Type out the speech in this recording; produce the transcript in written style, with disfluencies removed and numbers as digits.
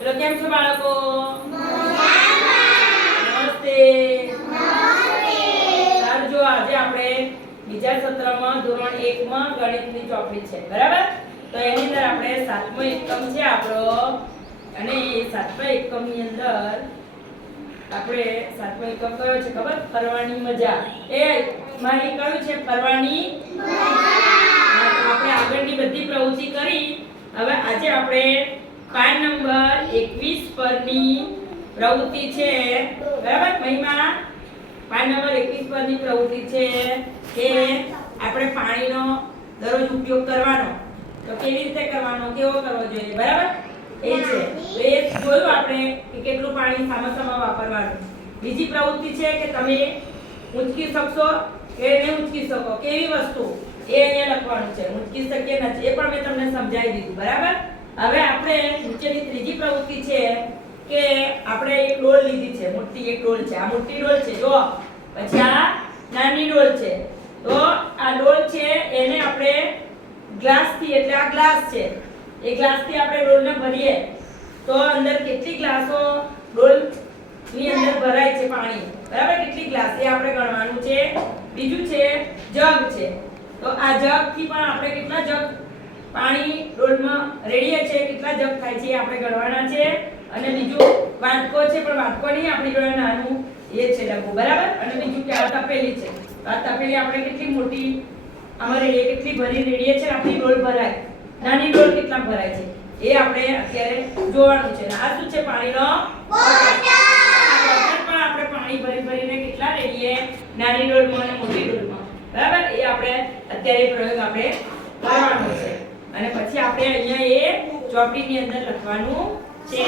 તો કેમ છો બાળકો? નમસ્તે. સારું, જો આજે આપણે બીજા સત્રમાં ધોરણ 1 માં ગણિતની ચોપડી છે, બરાબર? તો એની અંદર આપણે 7મો એકમ છે આપણો, અને એ 7મા એકમની અંદર આપણે 7મો એકમ કયો છે ખબર? ફરવાની મજા. એ મારી કયું છે? ફરવાની મજા. આપણે આગળની બધી પ્રવૃત્તિ કરી. હવે આજે આપણે પાન નંબર 21 પરની પ્રવૃત્તિ છે, બરાબર? મહિમા, પાન નંબર 21 પરની પ્રવૃત્તિ છે કે આપણે પાણીનો દરરોજ ઉપયોગ કરવાનો. તો કેવી રીતે કરવાનો, કેવો કરવો જોઈએ, બરાબર? એ છે. તો એ જોયું આપણે કે કેટલું પાણી સામસામાં વાપરવાનું. બીજી પ્રવૃત્તિ છે કે તમે ઊંચકી શકશો કે નહીં ઊંચકી શકો, કેવી વસ્તુ એ અહીંયા લખવાનું છે. ઊંચકી શકીએ નથી એ પણ મેં તમને સમજાવી દીધું, બરાબર? હવે આપણે નીચેની ત્રીજી પ્રવૃત્તિ છે કે આપણે એક ડોલ લીધી છે, મોટી એક ડોલ છે. આ મોટી ડોલ છે, જો. પછી આ નાની ડોલ છે. તો આ ડોલ છે એને આપણે ગ્લાસથી, એટલે આ ગ્લાસ છે, એ ગ્લાસથી આપણે ડોલને ભરીએ તો અંદર કેટલી ગ્લાસો ડોલની અંદર ભરાય છે પાણી, બરાબર? કેટલી ગ્લાસ એ આપણે ગણવાનું છે. બીજું છે જગ છે. તો આ જગથી પણ આપણે કેટલા જગ પાણી ડોલમાં રેડીએ છે, કેટલા જગ થાય છે એ આપણે ગણવાના છે. અને બીજું વાટકો છે, પણ વાટકો નહીં, આપણી જોડે નાનું એ છે ડબ્બુ, બરાબર? અને બીજું કે આ તપેલી છે. આ તપેલી આપણે કેટલી મોટી આમાં રેડીએ, કેટલી ભરી રેડીએ છે, આપણી ડોલ ભરાય. નાની ડોલ કેટલા ભરાય છે એ આપણે અત્યારે જોવાનું છે. આ શું છે? પાણીનો બોટલ. પણ આપણે પાણી ભરી ભરીને કેટલા રેડીએ, નાની ડોલમાં અને મોટી ડોલમાં, બરાબર? એ આપણે અત્યારે પ્રયોગ આપણે કરવાનો છે. અને પછી આપણે અહીંયા એ ચોપડીની અંદર લખવાનું છે.